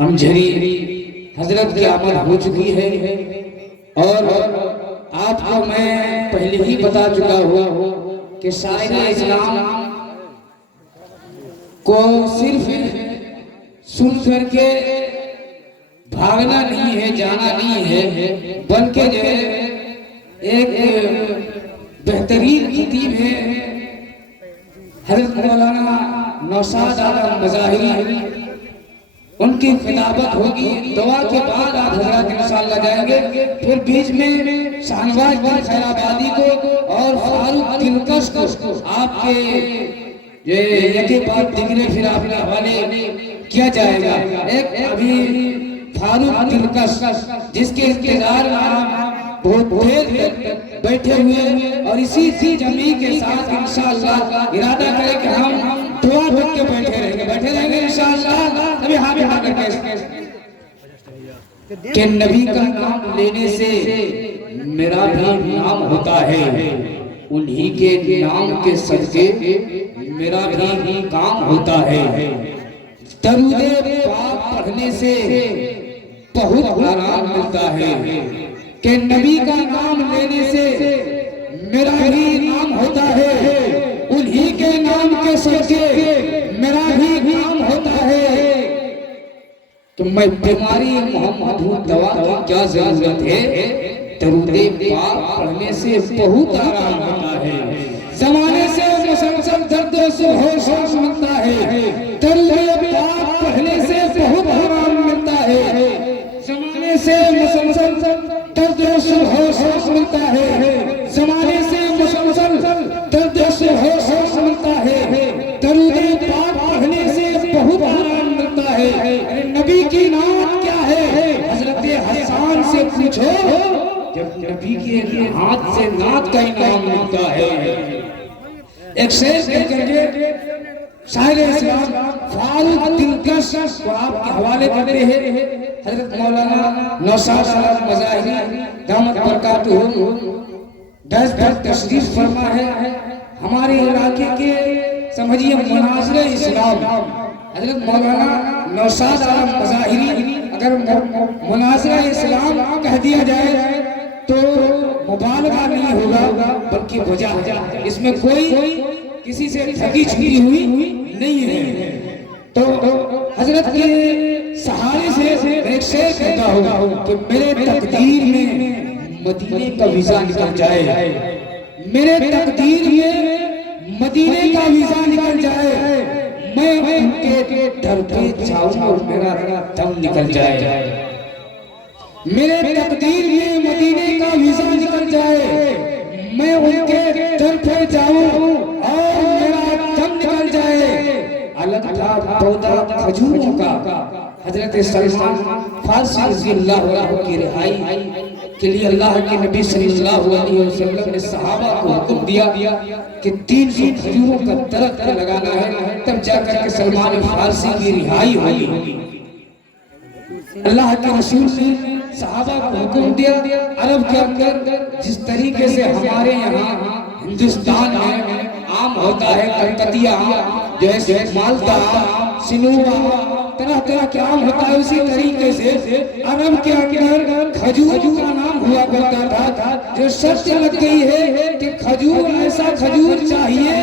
हम झरी हजरत की आमद हो चुकी है और आपको मैं पहले ही बता चुका हूँ कि शायर इस्लाम को सिर्फ सुन करके भागना नहीं है, जाना नहीं है, बल्कि जो है एक बेहतरीन खतीब है हजरत मौलाना नौशाद आलम मज़ाहिरी, उनकी खिताबत होगी। दुआ के बाद आप हजरत इंशाअल्लाह जाएंगे। फिर बीच में शाहनवाज बिन खैराबादी को और फारूक दिलकश को आपके ये यके बाद दिगरे फिर आपके हवाले किया जाएगा। एक अभी फारूक दिलकश जिसके इंतजार में आप बहुत देर बैठे हुए और इसी जमी के साथ इंशाअल्लाह इरादा करें कि हम दुआ तक के बैठे रहेंगे इंशाअल्लाह। तभी हाथ उठा करके कि नबी का नाम लेने से मेरा भी नाम होता है, उन्हीं के नाम के सदके मेरा भी काम होता है। दरूद पाक पढ़ने से बहुत आराम मिलता है कि नबी का नाम लेने से मेरा भी नाम होता है, उन्हीं के नाम के सदके मेरा भी नाम होता है। तो मैं बीमारी मोहम्मद हूँ, दवा की क्या जरूरत है? दरूद पाक पढ़ने से बहुत आराम होता है। जमाने से मुसलसल दर्द से होश मिलता है, दरूद पाक पढ़ने से बहुत आराम मिलता है। जमाने से मुसलसल दर्द से होश मिलता है, जमाने से मुसलसल दर्द से होश मिलता है। दरूद पाक पढ़ने से बहुत आराम मिलता है। अरे नबी की नात क्या है? हजरत हसन से पूछो, जब नबी के हाथ से नात का इनाम मिलता है। एक शेर करके शायर इस्लाम फारूक दिलकश को आपके हवाले करते हैं। हजरत मौलाना नौशाद आलम मज़ाहिरी दामत बरकातुहू 10 तशरीफ फरमा है। हमारे इलाके के समझिए मुनाज़िर इस्लाम हजरत मौलाना नौशाद आलम मज़ाहिरी, अगर मुनाज़िर इस्लाम कह दिया जाए तो मुबालगा नहीं होगा, बल्कि वजह इसमें कोई किसी से ठगी छुई हुई नहीं है। तो हजरत के सहारे से एक शेर कहता हूँ कि मेरे तकदीर में मदीने का वीजा निकल जाए, मेरे तकदीर में मदीने का वीजा निकल जाए, मैं उनके दर पे जाऊं और मेरा दम निकल जाए। मेरे तकदीर में मदीने का वीजा निकल जाए, मैं उनके दर पे जाऊं और मेरा दम निकल जाए। अलग था पौधा खजूरों का, हजरत सलमान फारसी रज़ियल्लाहु अन्हु की रिहाई के लिए अल्लाह के नबी सल्लल्लाहु अलैहि वसल्लम ने सहाबा को हुक्म दिया कि 300 खजूरों का दरख्त लगाना है, तब जाकर के सलमान फारसी की रिहाई होगी। अल्लाह के रसूल ने सहाबा को हुक्म दिया। अरब के अंदर जिस तरीके से हमारे यहाँ हिंदुस्तान में आम होता है, कलकतिया जैसे मालदा सिनोवा तरह तरह के आम होता है, उसी तरीके से अरब के अंदर खजूर का नाम हुआ करता था। जो शर्त लग गई है कि खजूर ऐसा खजूर चाहिए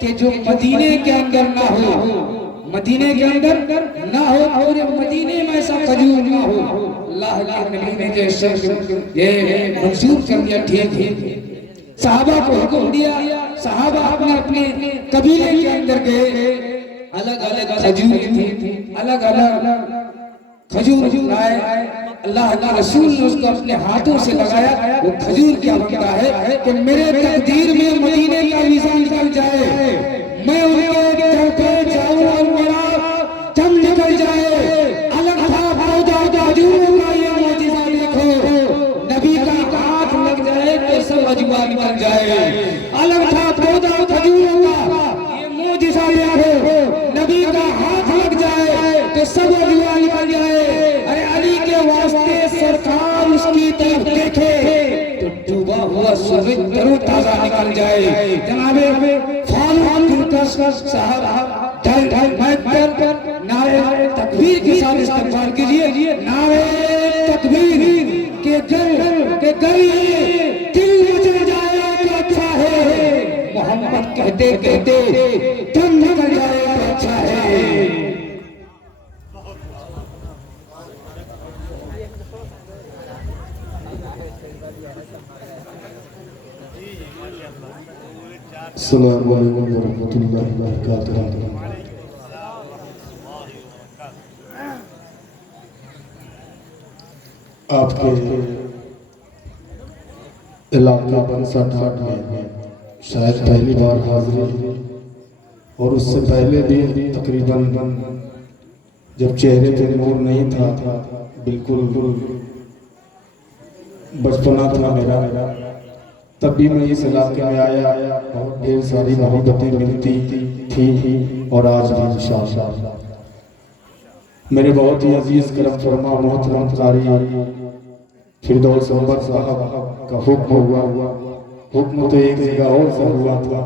कि जो मदीने के अंदर ना हो, मदीने के अंदर ना हो और मदीने में ऐसा खजूर ना हो। अल्लाह के नबी ने जैसे ये मंजूर कर दिया, ठीक है। सहाबा को हुक्म दिया, सहाबा अपने अपने कबीले के अंदर गए, अलग अलग खजूर थी, अलग अलग खजूर लाए। अल्लाह के रसूल ने उसको अपने हाथों से लगाया। वो खजूर क्या बनता है कि मेरे तकदीर में मदीने का वीजा निकल जाए, मैं उनके दर पे जाऊं और मेरा दम निकल जाए। अलग था पौधा खजूरों का ये मौजिज़ा देखो, नबी का हाथ लग जाए तो सब अजूबा निकल जाए। अलग था पौधा खजूरों का ये मौजिज़ा देखो, नबी का हाथ लग जाए तो सब अजूबा निकल जाए। अरे अली के वास्ते सरकार उसकी तरफ देखे तो डूबा हुआ सूरज तरोताजा निकल जाए। जनाबे फारूक साहब नारे तकबीर तकबीर के साथ इस्तगफार कीजिए। नारे तकबीर के गल दिल मचल जाए तो अच्छा है, मोहम्मद कहते कहते दम निकल जाए तो अच्छा है। अस्सलामु अलैकुम वरहमतुल्लाहि वबरकातुहू। आपके इलाका बनसा घाट में शायद पहली बार हाजिरी, और उससे पहले भी तकरीबन जब चेहरे पे नूर नहीं था, बिल्कुल बचपना था मेरा, तब भी मैं इस इलाके में आया, बहुत ढेर सारी मोहब्बतें मिलती थी और आज भी इंशाअल्लाह। मेरे बहुत ही अजीज करम फरमा मोहतरम कारी फिरदौस अनवर साहब का हुक्म हुआ। हुक्म तो एक जगह और से हुआ था।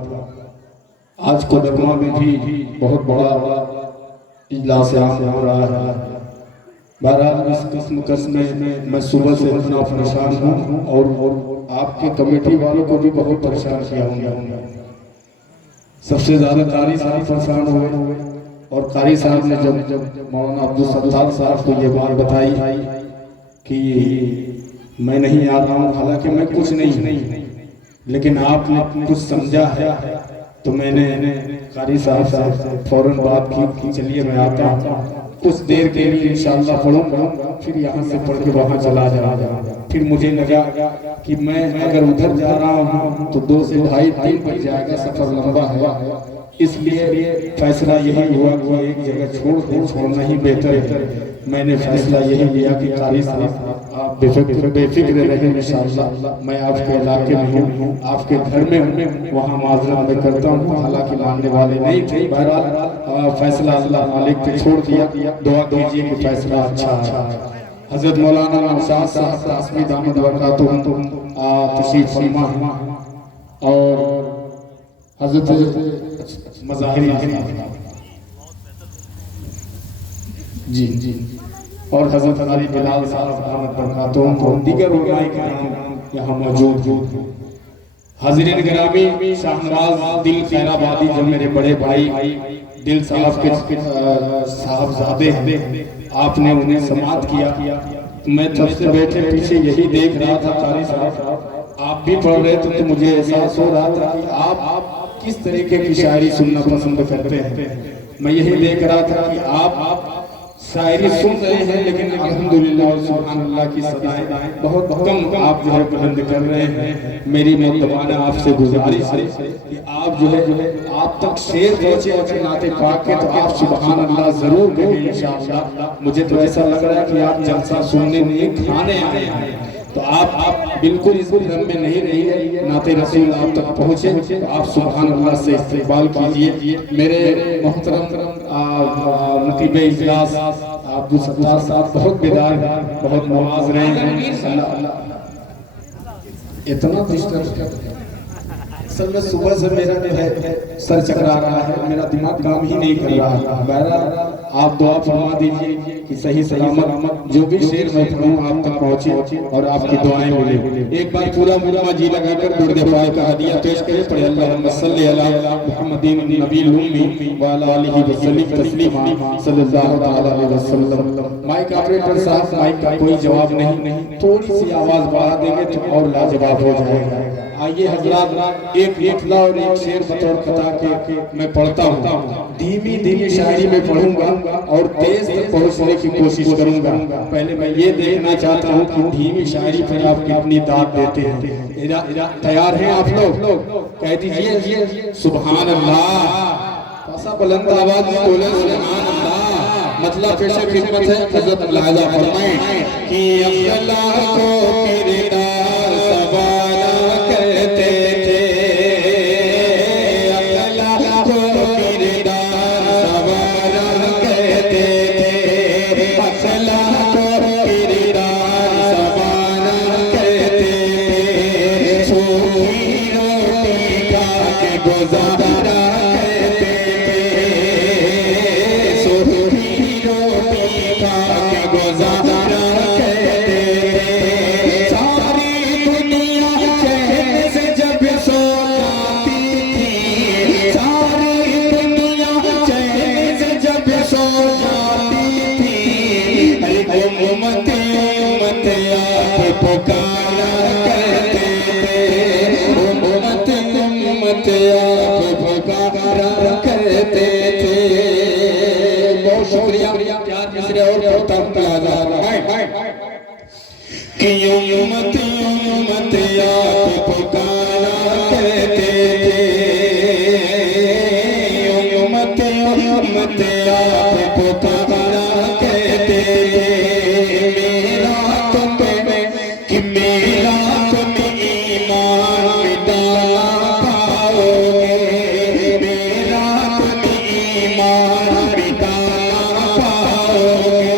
आज को दरगाह में भी बहुत बड़ा इजलास आम हो रहा है। बहरहाल इस किस्म में मैं सुबह से इतना परेशान हूँ और आपके कमेटी वालों को भी बहुत परेशान किया होंगे। सबसे ज़्यादा कारी साहब परेशान हुए, और कारी साहब ने जब मौलाना अब्दुल सत्तार साहब को ये बात बताई कि मैं नहीं आ रहा हूँ, हालांकि मैं कुछ नहीं, लेकिन आपने कुछ समझा है, तो मैंने कारी साहब से फौरन बात की, चलिए मैं आता हूँ, कुछ देर के लिए इंशाअल्लाह पढ़ूंगा, फिर यहाँ से पढ़ के वहाँ चला जाऊंगा। फिर मुझे लगा कि मैं अगर उधर जा रहा हूँ तो 2 से 2:30-3 बज जाएगा, सफर लंबा है, इसलिए फैसला यही हुआ कि एक जगह छोड़ना ही बेहतर है। मैंने फैसला यही लिया कि कारी साहब आप बेफिक्र रहे, इंशाअल्लाह मैं आपके इलाके में हूँ, आपके घर में हूँ, वहाँ माजरत मैं करता हूँ, हालांकि मानने वाले नहीं थे। बहरहाल फैसला अल्लाह मालिक पे छोड़ दिया, दुआ कीजिए कि फैसला अच्छा है। हजरत मौलाना नौशाद साहब तासमी दामद बरकातुहू तशरीफ फरमा, और हजरत मज़ाहिरी जी और हजरत अली बिलाल साहब दामद बरकातुहू और दीगर उलमाए किराम यहाँ मौजूद हैं। हाज़िरीन गिरामी, शाहनवाज दिल खैराबादी जो मेरे बड़े भाई दिल साहब के साहबजादे हैं, आपने उन्हें समाअत किया। मैं तब से बैठे पीछे यही देख रहा था, कारी साहब आप भी पढ़ रहे थे, तो मुझे एहसास हो रहा था कि आप किस तरीके की शायरी सुनना पसंद करते हैं। मैं यही देख रहा था कि आप शायरी सुन रहे हैं, लेकिन अल्हम्दुलिल्लाह और सुभानअल्लाह की सदाएं बहुत कम आप जो है बुलंद कर रहे हैं। मेरी मुतबाना आपसे गुजारिश है कि आप जो है आप तक शेर पहुंचे अगर नाते पाक के, तो आप सुभानअल्लाह जरूर कहें इंशाअल्लाह। मुझे तो ऐसा लग रहा है कि आप जलसा सुनने नहीं खाने आए हैं, तो आप बिल्कुल इस भ्रम में नहीं रहिए, नाते रसूल आप तक पहुँचे, तो आप सुभानअल्लाह से इस्तकबाल कीजिए। मेरे मोहतरम नकीब इजलास अब्दुल सत्तार साहब बहुत बेदार, बहुत नवाज रहे हैं। इतना डिस्टर्ब असल में सुबह से मेरा जो है सर चकरा रहा है, मेरा दिमाग काम ही नहीं कर रहा है। बहरहाल आप दुआ फरमा दीजिए कि सही सलामत जो भी शेर मैं पढ़ूं आप तक पहुंचे और आपकी दुआएं मिले। एक बार पूरा मुजमा जी लगाकर दुर्द पाक का हदिया पेश करें, पढ़े अल्लाहुम्मा सल्ली अला मुहम्मदिन नबील उम्मी व अला आलिहि व सल्लिम तस्लीमा सल्लल्लाहु तआला अलैहि वसल्लम। माइक ऑपरेटर साहब, माइक का कोई जवाब नहीं, थोड़ी सी आवाज बढ़ा देंगे तो और लाजवाब हो जाएगा। आइए हजरात, एक इतला और एक शेर बतौर कथा के मैं पढ़ता हूँ। धीमी शायरी में पढ़ूंगा और तेज तक पहुँचने की कोशिश करूंगा। पहले मैं ये देखना चाहता हूँ कि धीमी शायरी पर आप कितनी दाद देते हैं। तैयार हैं आप लोग? कह दीजिए सुभान अल्लाह। ऐसा बुलंद आवाज में बोले सुभान अल्लाह। मतलब कैसे खिदमत है, हजरत मुलाहिजा फरमाएं कि अल्लाह को किरदार सवाला कहते थे, अल्लाह को किरदार सवाला कहते थे, अल्लाह को किरदार सवाला कहते थे, सूखी रोटी खा के गुजारा कहते थे, सूखी रोटी करता कि उम्मत उम्मत आप पुकारा करते थे, उम्मत उम्मत आप पुकारा कहते थे। मेरा तुम कि मेरा तुम ईमान मिटाना पाओगे, मेरा तुम ईमान मिटाना पाओगे,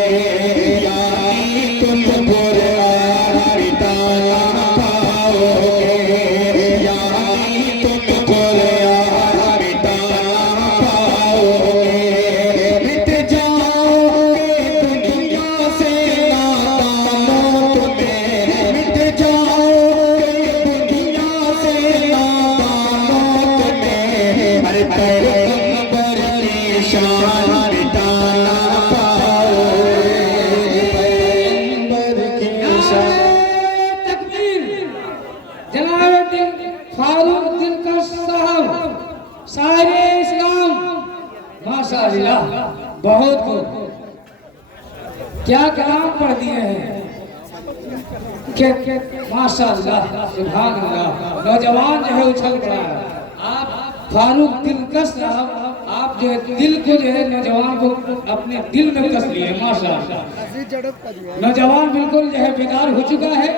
यानी तुम कुरान मिटाना पाओगे, यानी तुम कुरान मिटाना पाओगे। मिट जाओगे दुनिया से नादानों तुम्हें, मिट जाओगे दुनिया से नादानों तुम्हें, हर पैगंबर की शान मिटाना पाओगे, पैगंबर की शान। तकबीर। जलालुद्दीन फारूक दिलकश साहब साहिब इस्लाम, माशाअल्लाह, बहुत खूब। क्या कलाम पढ़ दिए हैं कि माशाअल्लाह, सुभान अल्लाह। नौजवान जो है उछल पड़ा है। आप फारूक दिलकश साहब, आप जो है दिल को जो है नौजवान को अपने दिल में कस लिए, माशाअल्लाह। नौजवान बिल्कुल जो है बेकार हो चुका है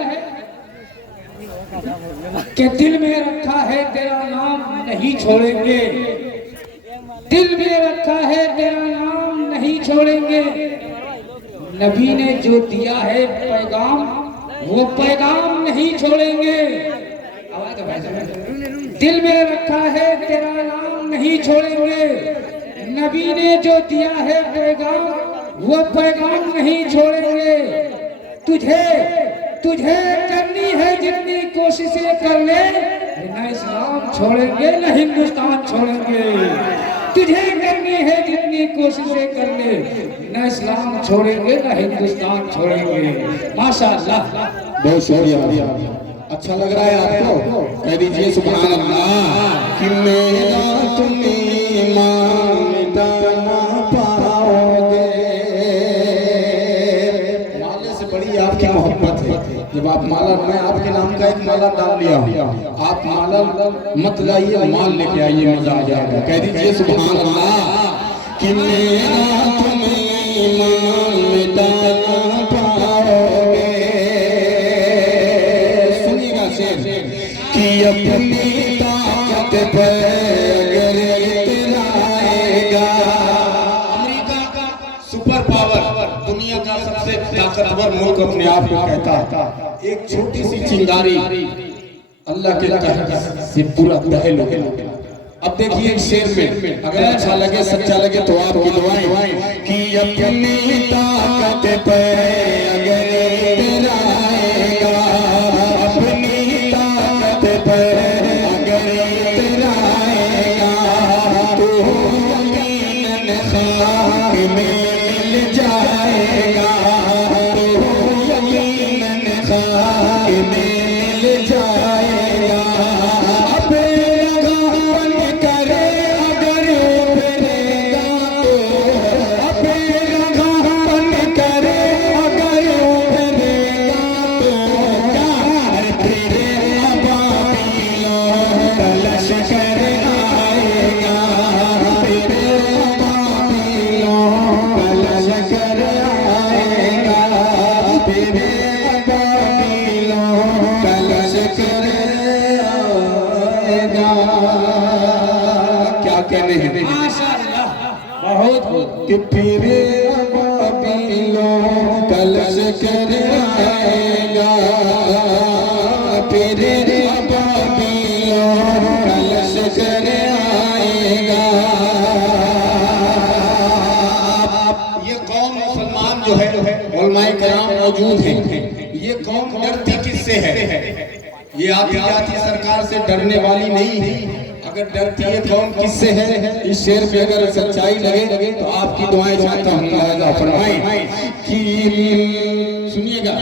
कि दिल में रखा है तेरा नाम नहीं छोड़ेंगे, दिल में रखा है तेरा नाम नहीं छोड़ेंगे। नबी ने जो दिया है पैगाम, वो पैगाम नहीं छोड़ेंगे। आवाज है, दिल में रखा है तेरा नाम नहीं छोड़ेंगे। नबी ने जो दिया है पैगाम, वो पैगाम नहीं छोड़ेंगे। तुझे तुझे करनी है जितनी कोशिशें कर ले, न इस्लाम छोड़ेंगे न हिंदुस्तान छोड़ेंगे। तुझे करनी है जितनी कोशिशें कर ले, न इस्लाम छोड़ेंगे न हिंदुस्तान छोड़ेंगे। माशाअल्लाह, बहुत शुक्रिया। अच्छा लग रहा है आपको? कह दीजिए सुभान अल्लाह। कि मेरा तुम ईमान मिटाना पाओगे, माले से बड़ी आपकी मोहब्बत है। जब आप माला, मैं आपके नाम का एक माला डाल लिया, आप माला मत लाइए, माल लेके आइए, मजा आ जाएगा। कह दीजिए सुभान अल्लाह। कि मेरा तुम ईमान मिटाना पाओगे, कि अपनी ताकत पर अगर इतराएगा। अमेरिका का सुपर पावर, दुनिया का सबसे ताकतवर मुल्क अपने आप को कहता है, एक छोटी सी चिंगारी अल्लाह के कहने से पूरा दहल हो गया। अब देखिए एक शेर में, अगर अच्छा लगे सच्चा लगे तो आपकी दुआएं। कि अपनी ताकत पर अगर इतराएगा, अपनी ताकत पर अगर इतराएगा, तो यकीनन खाक में मिल जाएगा, तो यकीनन खाक में मिल जाएगा। अब रगावन करे अगर उभरेगा तो, अब रगावन करे अगर उभरेगा तो, क्या फिर अबाबिलों का लश्कर आएगा, फिर अबाबिलों का लश्कर आएगा, फिर अबाबिलों का लश्कर आएगा। क्या कहने हैं? माशाअल्लाह, बहुत खूब। कि फिर अबाबिलों का लश्कर आएगा, फिर अबाबिलों का लश्कर आएगा। ये कौम मुसलमान जो है, उलमाए कराम मौजूद हैं, ये कौम डरती किससे है? ये आती जाती सरकार से डरने वाली नहीं है। अगर डरती है कौम किससे है? इस शेर पे अगर सच्चाई लगे तो आपकी दुआएं चाहता हूँ अदा फरमाएं। कि सुनिएगा,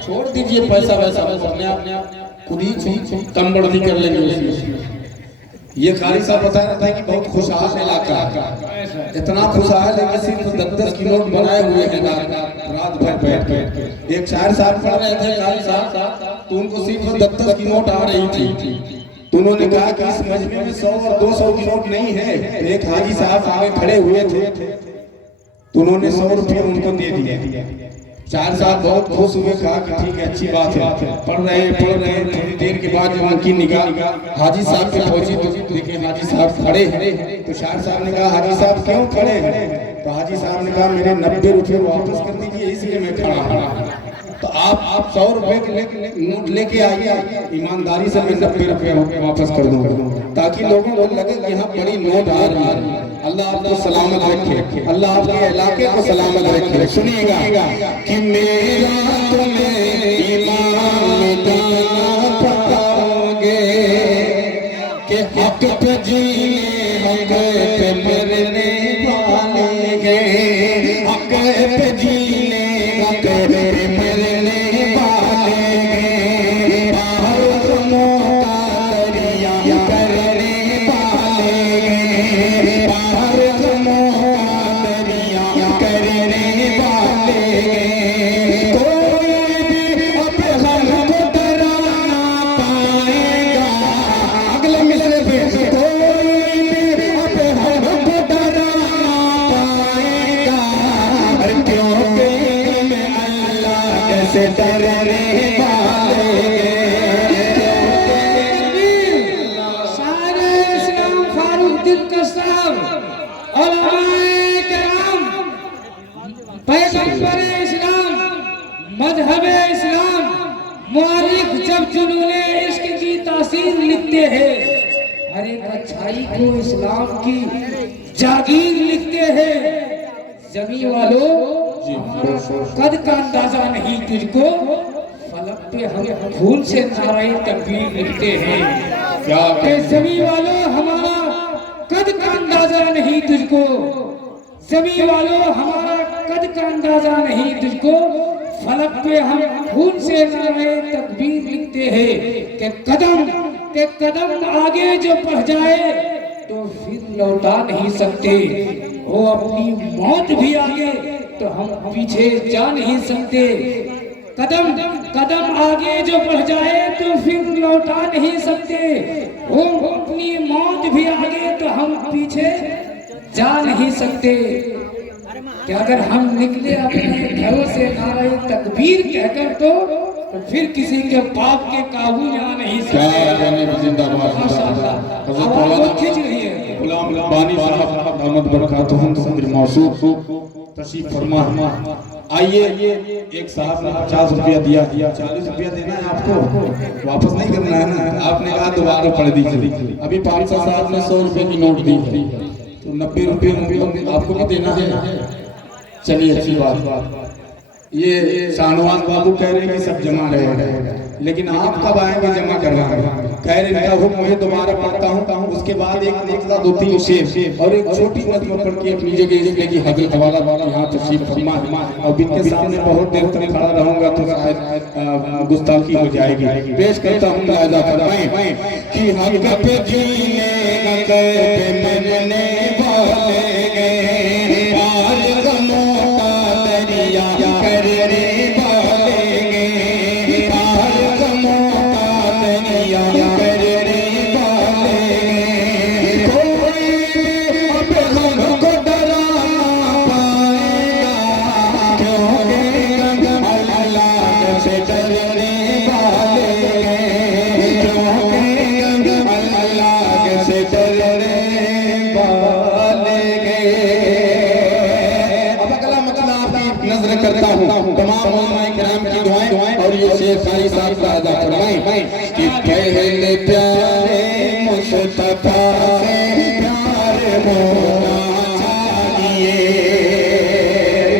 छोड़ दीजिए पैसा वैसा, अपने आप खुद ही कम बढ़ती कर लेंगे। ये कारी साहब बता रहा था कि बहुत खुशहाल इलाका है, इतना खुशहाल है कि सिर्फ 10-10 की नोट बनाए हुए हैं रात भर बैठ बैठ। एक शायर साहब पढ़ रहे थे कारी साहब, तो उनको सिर्फ 10-10 की नोट आ रही थी, तो उन्होंने कहा कि इस मजमे में 100 और 200 की नोट नहीं है। तो एक हाजी साहब आगे खड़े हुए थे, तो उन्होंने 100 रुपये उनको दे दिए। शायर साहब बहुत खुश हुए, कहा कि ठीक है, अच्छी बात है। पढ़ रहे हैं, थोड़ी देर के बाद जब उनकी निगाह हाजी साहब पे पहुंची तो देखे हाजी साहब खड़े हैं। तो शायर साहब ने कहा, हाजी साहब क्यों खड़े हैं? तो हाजी साहब ने कहा, मेरे 90 रुपये वापस कर दीजिए, इसलिए मैं खड़ा हूं। तो आप 100 रुपए नोट लेके आइए, ईमानदारी से मैं 90 रुपये वापस कर दूंगा, ताकि लोगों को लगे कि यहाँ बड़ी नोट आ रही है। अल्लाह आपको सलामत रखे, अल्लाह आपके इलाके को सलामत रखे। सुनिएगा कि मेरा तुम्हें ईमान बताओगे कि हक पे जीने हक पे मरने वाले गए, हक पे जीने हक पे मरने वाले गए, बाहर मौका दरिया करने वाले गए, बाहर मौका दरिया करने वाले गए। कोई भी अब हमको डरा ना पाएगा, अगले मिसरे पे कोई भी अब हमको डरा ना पाएगा, क्योंकि मैं अल्लाह कैसे डरने वाले सारे इस्लाम फारूक दिलकश साहब, उलमाए किराम, पैगंबर इस्लाम, मजहब इस्लाम, मुअर्रिख जब जुनूने इश्क की तासीर लिखते हैं, हर एक अच्छाई को इस्लाम की जागीर लिखते हैं। जमी वालों, हमारा कद का अंदाजा नहीं तुझको, फलक पे हम खून से नारे तकबीर लिखते हैं। क्या जमी वालों, हमारा कद का अंदाजा नहीं तुझको, जमी वालों, हमारा कद का अंदाजा नहीं तुझको, फलक पे हम खून से नारे तकबीर लिखते हैं कि कदम आगे जो बढ़ जाए तो फिर लौटा नहीं सकते, वो अपनी मौत भी आगे तो हम पीछे जा नहीं सकते। कदम आगे जो बढ़ जाए तो फिर लौटा नहीं सकते, वो अपनी मौत भी आगे तो हम पीछे जा नहीं सकते। कि अगर हम निकले अपने घरों से नारे तकबीर कहकर तो फिर किसी के पाप के काबू में नहीं सकते। जिंदाबाद। आवाज़ खींच रही है। गुलाम रब्बानी साहब दामद बरकातुहुम सदर मौसूफ तशरीफ फरमा। आइए, एक साहब ने 50 रुपया दिया, 40 रुपया देना है आपको, वापस नहीं करना है ना, आपने कहा दोबारा पढ़ दीजिए। अभी 500 साहब ने 100 रुपये की नोट दी है, तो 90 रुपये आपको भी देना है। चलिए, अच्छी बात। ये शाहनवाज बाबू कह रहे हैं कि सब जमा रहेगा, लेकिन आप कब आएंगे जमा करवाएंगे? कह रहे हैं हुक्म मैं दोबारा पढ़ता हूँ, उसके बाद एक नज़ला 2-3 शेर और एक छोटी नज़्म पढ़ के अपनी जगह इसलिए कि हज़रत वाला यहाँ तशरीफ फरमा और इनके सामने बहुत देर तक खड़ा रहूंगा तो शायद गुस्ताखी हो जाएगी। पेश करता हूँ लाजा फरमाएं कि हक पे जीने हक पे मरने वाले गए, पार गमों का दरिया करने वाले गए, पार गमों का दरिया करने वाले गए। कोई अब हमको डरा ना पाएगा, क्योंकि अल्लाह से डरने वाले गए, क्योंकि अल्लाह से डरने वाले गए। अब अगला मसला आपकी नजर करता हूँ, तमाम उलमाए किराम की दुआएं और ये शेख कारी साहब का अदा फरमाएं कि पहले प्यारे मुस्तफा से प्यार होना चाहिए।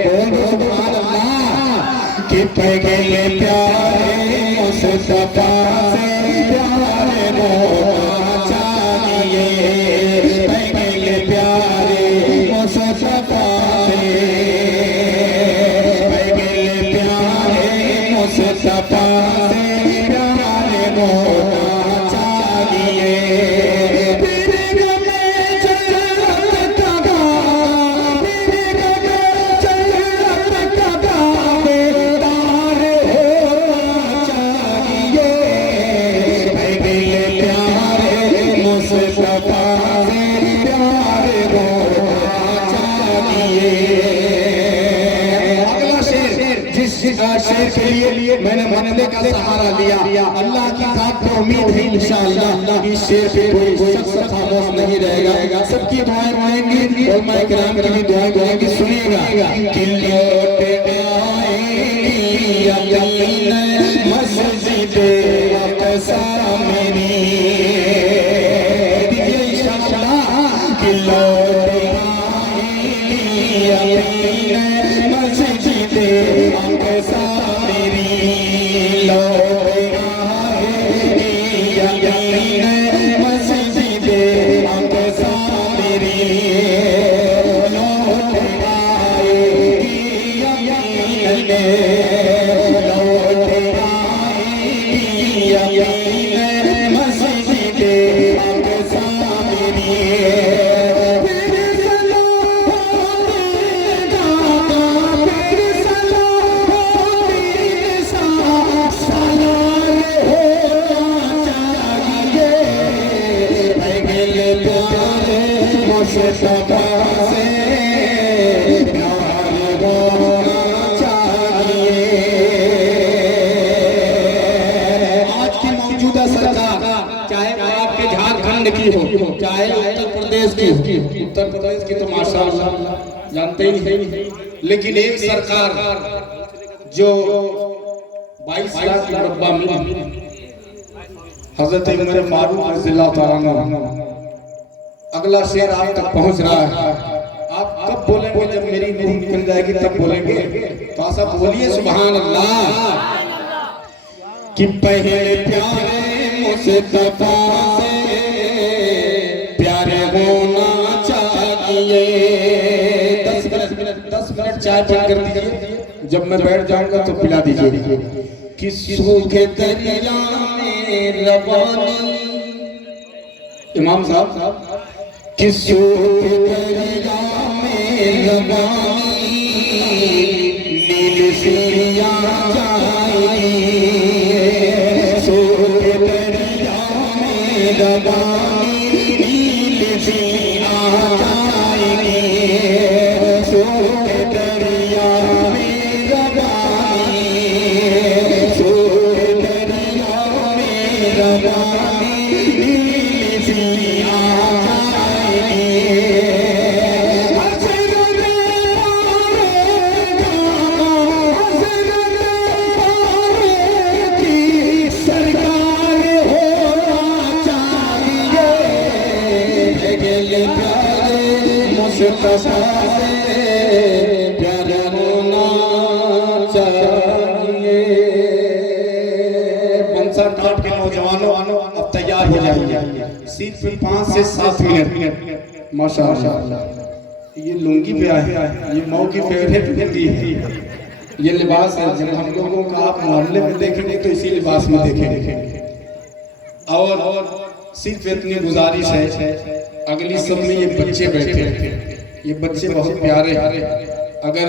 बोलो सुभान अल्लाह कि पहले प्यारे मुस्तफा से प्यार होना चाहिए, पहले प्यारे मुस्तफा से, पहले प्यारे मुस्तफा से प्यार होना चाहिए। फिर जिस शेर के लिए मैंने मतले का सहारा लिया, अल्लाह की जात पे उम्मीद है इंशाअल्लाह इस शेर पे कोई शख्स खामोश नहीं रहेगा। सबकी दुआएं मांगेंगे और मैं किराम की भी दुआएं मांगेंगे। सुनिएगा कि लौट आएगी यकीन मस्जिद अक़सा मेरी, देखिए इंशाअल्लाह कि लौट आएगी यकीन मस्जिद अक़सा मेरी, लौट आएगी यकीन मस्जिद अक़सा मेरी, लौट आएगी यकीन, लौट आएगी यकीन मस्जिद अक़सा मेरी। मुस्तफा से प्यार होना चाहिए। आज की मौजूदा सरकार चाहे आपके झारखंड की हो, चाहे उत्तर प्रदेश की हो, उत्तर प्रदेश की तो माशाअल्लाह जानते ही हैं, लेकिन एक सरकार जो 22 लाख की मुरब्बा में हजरत उमर फारूक रज़ियल्लाहु तआला अन्हु, अगला शेर आप तक पहुंच रहा है। आप कब बोलेंगे? जब मेरी रूह निकल जाएगी तब बोलेंगे। तो आसा बोलिए सुभान अल्लाह। कि पहले प्यारे मुस्तफा से प्यारे होना चाहिए। 10 मिनट चाय बंद कर दीजिए, जब मैं बैठ जाऊंगा तो पिला दीजिए। कि सूखे दरिया में रवानी, इमाम साहब, किसो दरिया में रवानी नील सिया जाएगी, सो दरिया में रवानी नील सिया जाएगी, सो दरिया में रवानी, सो दरिया में रवानी नील सिया मुस्तफा से प्यार होना चाहिए। पंसा घाट के नौजवानों अब तैयार हो जाइए। सीट पे 5 से 7 मिनट। माशाअल्लाह ये लुंगी पे आए, ये मऊ की फेवरेट लुंगी है, ये लिबास है। जब हम लोगों का आप मोहल्ले में देखेंगे तो इसी लिबास में देखेंगे। और सिर्फ इतनी गुजारिश है, अगली सब में ये बच्चे बैठे हैं, ये बच्चे बहुत प्यारे हैं। अगर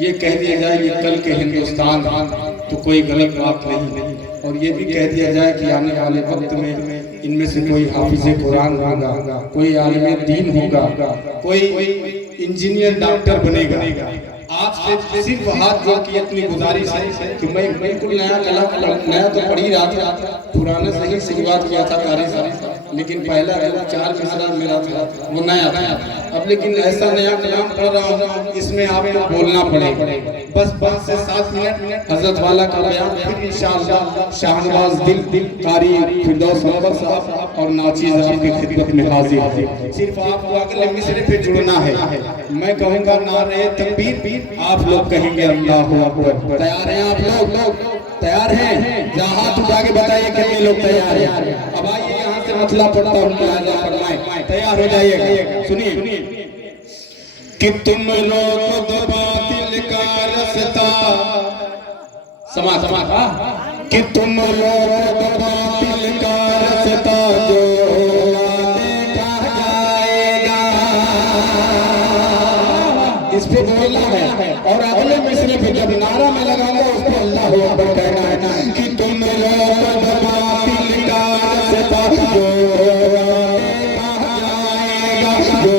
ये कह दिया जाए ये कल के हिंदुस्तान तो कोई गलत बात नहीं, और ये भी कह दिया जाए कि आने वाले वक्त में इनमें से कोई हाफिज़े कुरान होगा, कोई आलिम दीन होगा, कोई इंजीनियर डॉक्टर बनेगा। आज से सिर्फ हाथ जोड़ की इतनी गुजारिश है कि मैं बिल्कुल नया तो पढ़ ही रहा था, पुराने से ही शुरुआत किया था कारी साहब, लेकिन पहला 4 मिसरा मेरा था वो नया था। अब लेकिन ऐसा नया कलाम पढ़ रहा हूँ, इसमें आपको बोलना पड़ेगा। बस 5 से 7 मिनट हजरत वाला का बयान, फिर इंशाअल्लाह शाहनवाज दिल कारी फिरदौस अनवर साहब और नाचीज़ आपकी खिदमत में हाजिर है। सिर्फ आपको अगले मिसरे पे जुड़ना है। मैं कहूँगा नारे तकबीर, आप लोग कहेंगे अल्लाहु अकबर। तैयार हैं आप लोग? तैयार हैं? जहाँ हाथ उठा के बताइए कितने लोग तैयार हैं। अब आइए यहाँ से मतला पड़ता हूँ, तैयार हो जाइएगा। सुनिए कि तुम लोग तो बातिल का रास्ता समा कि तुम लोग तो बातिल का रास्ता जो देखा जाएगा, इस पे बोलना है। और अगले मिसरे पे जब नारा में लगाऊंगा उस पे अल्लाहु अकबर कहना है कि तुम लोग तो बातिल का रास्ता जो देखा जाएगा, जो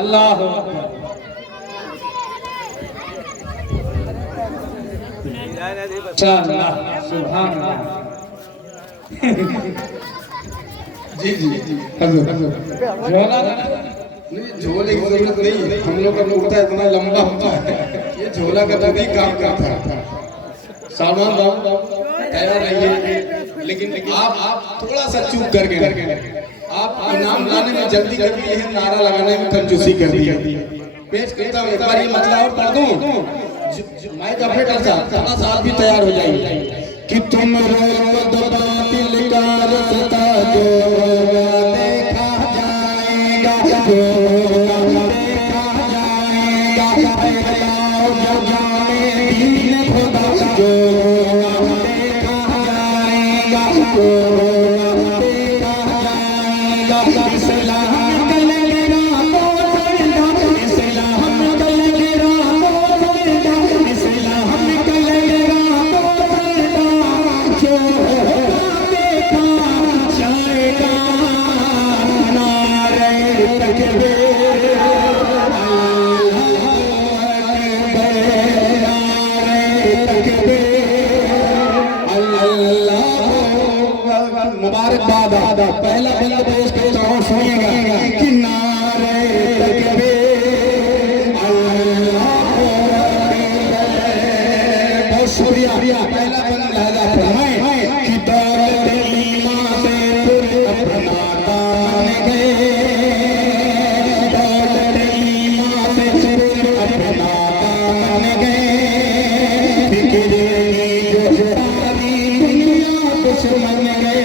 अल्लाह सुभान अल्लाह। जी जी झोले की जरूरत नहीं, हम लोग का कुर्ता इतना लंबा होता है, ये झोला का भी काम करता है। सामान तैयार रहिए, लेकिन आप थोड़ा सा चूक कर गए, आप इनाम लाने में जल्दी कर दिए हैं, नारा लगाने में कंजूसी कर दी है। पेश करता हूँ एक बार ये मतलब और पढ़ दूं, माइक ऑपरेटर साहब थोड़ा सा आप भी तैयार हो जाइए। कि तुम रोक दो बातिल का रास्ता, जो देखा जाएगा, जो देखा जाएगा, फैलाओ जो जाने दीन खुदा, जो देखा जाएगा, जो देखा जाएगा। इस्लाम कलेगा मोहम्मद, इस्लाम कलेगा मोहम्मद, इस्लाम कलेगा मोहम्मद, जो देखा जाएगा। नारे तकबीर, नारे तकबीर, अल्लाह मुबारकबाद। पहला बंद पेश करता हूँ, सुनिएगा कि नारे तकबीर, अल्लाह बहुत शुक्रिया। पहला बंद लहजा फरमाए कि दौलत ईमान से पुर अपना दामन गए, दौलत ईमान से पुर अपना दामन गए, फिक्र जो सारी दुनिया दुश्मन गए,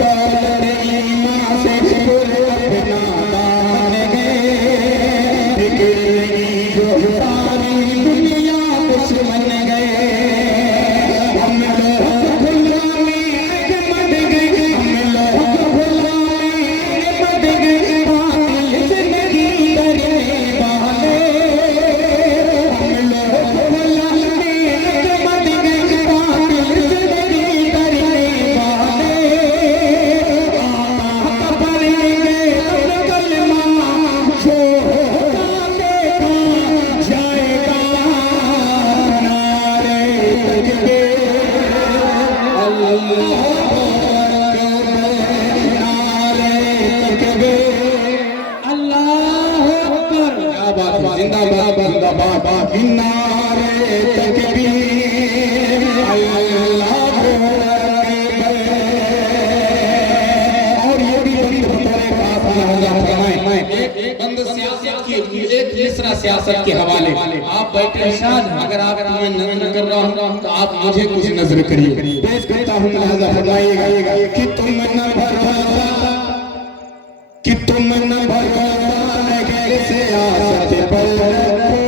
दौलत ईमान से पुर अपना दामन गए, फिक्र जो सारी दुनिया दुश्मन गए। हम लोग गुलामी मद गए, हम लोग गुलामी मद गए, बातिल जिंदगी करने वाले, हम लोग गुलामी मद गए, बातिल जिंदगी करने वाले। आका पढ़ेंगे अब कलमा, जो देखा जाएगा। नारे तकबीर, अल्लाह नारे तकबीर, अल्लाह अकबर। क्या बात है, जिंदाबाद जिंदाबाद। नारे तकबीर, अल्लाह अकबर। और ये भी बड़ी बतौर खास मुलाहजा फरमाएं, एक बंद सियासत की, एक मिसरा सियासत के हवाले। आप बैठे हैं, अगर आप मैं नजर कर रहा हूँ तो आप मुझे कुछ नजर करिए। पेश करता हूँ, मुलाहजा फरमाइएगा कि तुम न भरोसा, कि तुम न भरोसा लगे सियासत पर रखो।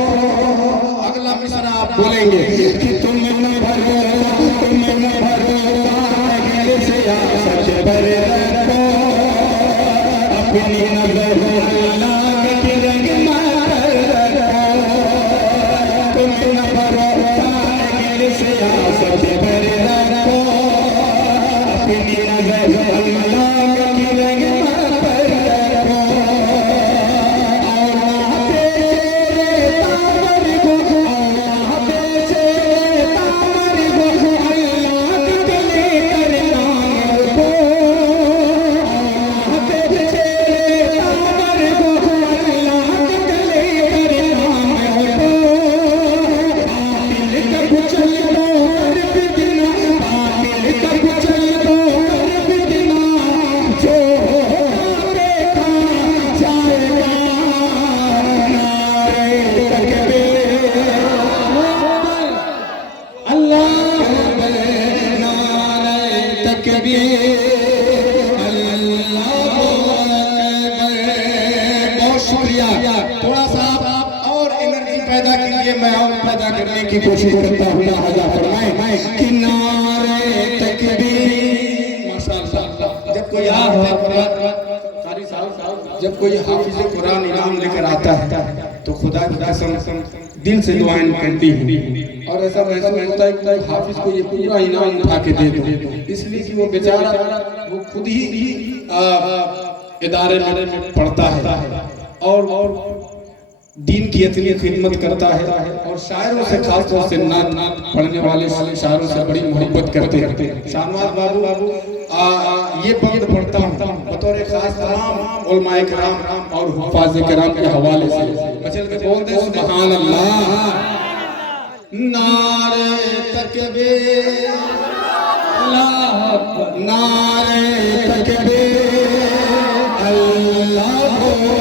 अगला मिसरा आप बोलेंगे कि तुम न भरोसा, तुम न भरोसा लगे सियासत पर रखो, अपनी नजर अल्लाह के रंग पर रखो, तुम न भरोसा लगे सियासत पर रखो, अपनी नजर अल्लाह के रंग पर रखो। और वहाँ बेचे तामर को, और वहाँ बेचे तामर को, अल्लाह के लेकर नाम को, वहाँ बेचे तामर को, अल्लाह के लेकर नाम को। बातिल का कुचल दो कर फितना, बातिल का कुचल दो कर फितना, जो देखा जाएगा। नारे तकबीर, अल्लाह अकबर, नारे तकबीर, अल्लाह अकबर। बहुत शुक्रिया। थोड़ा सा आप और एनर्जी पैदा कीजिए, मैं और पैदा करने की कोशिश करता हूँ। लिहाजा फरमाएं कि नारे तकबीर। माशाअल्लाह, जब कोई कारी साहब जब जब कोई हाफिज कुरान इनाम लेकर आता है तो खुदा की कसम दिल से दुआएं निकलती हैं और ऐसा महसूस होता है कि हाफिज को ये पूरा इनाम उठा के दे दो, इसलिए कि वो बेचारा वो खुद ही इदारे में पढ़ता है और दीन की इतनी खिदमत करता है और शायरों से खास तौर से नात पढ़ने वाले शायरों से बड़ी मोहब्बत करते हैं। शाहनवाज बाबू ये बंद पढ़ता हूँ बतौर खास तमाम उलमाए किराम और हुफ़ाज़ किराम के हवाले से बचल के बोल दे सुभान अल्लाह। नारे तकबीर अल्लाह अकबर, नारे तकबीर अल्लाह अकबर,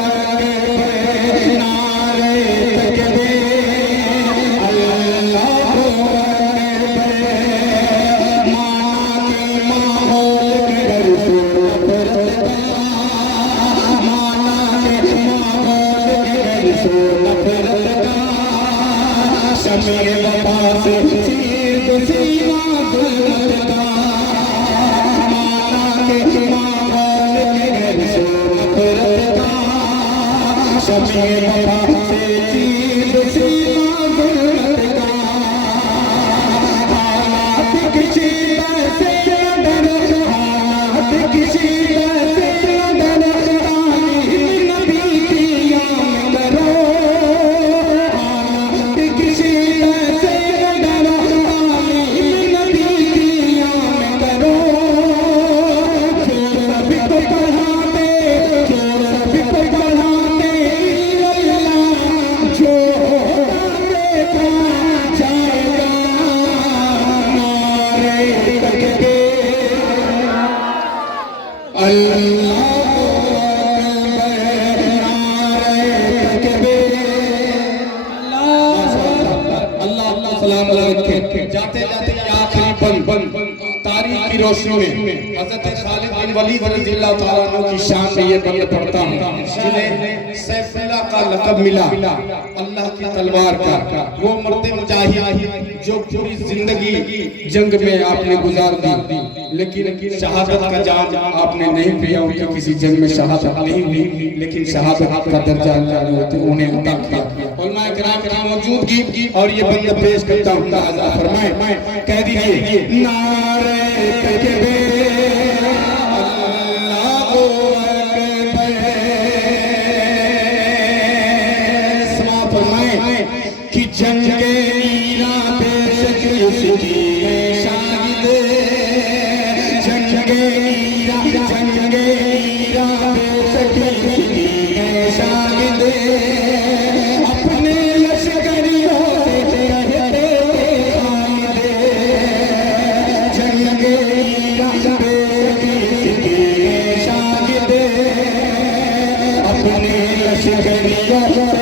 जाते जाते आखिरी बंद तारीख की रोशनी में हजरत खालिद बिन वलीद रज़ियल्लाहु ताला अन्हु की शान में ये बंद पढ़ता हूँ जिन्हें सैफुल्लाह का लक़ब मिला अल्लाह की तलवार का। वो मर्द मुजाहिद जो पूरी जिंदगी जंग में आपने गुजार दी लेकिन शहादत का जाम आपने नहीं पिया, उनकी किसी जंग में शहादत नहीं हुई लेकिन शहादत का दर्जा उन्हें अता किया उलमाए किराम की मौजूदगी। और ये बंद पेश करता हूँ फरमाए कह दीजिए नारे तकबीर अल्लाहू अकबर। समा फरमाए कि जंगे ईरान बेशक उसकी शाहिद, जंगे ईरान बेशक उसकी शाहिद, अपने लश्करियों से कहते जंगे ईरान बेशक शाहिद, अपने लश्करियों से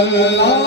Allah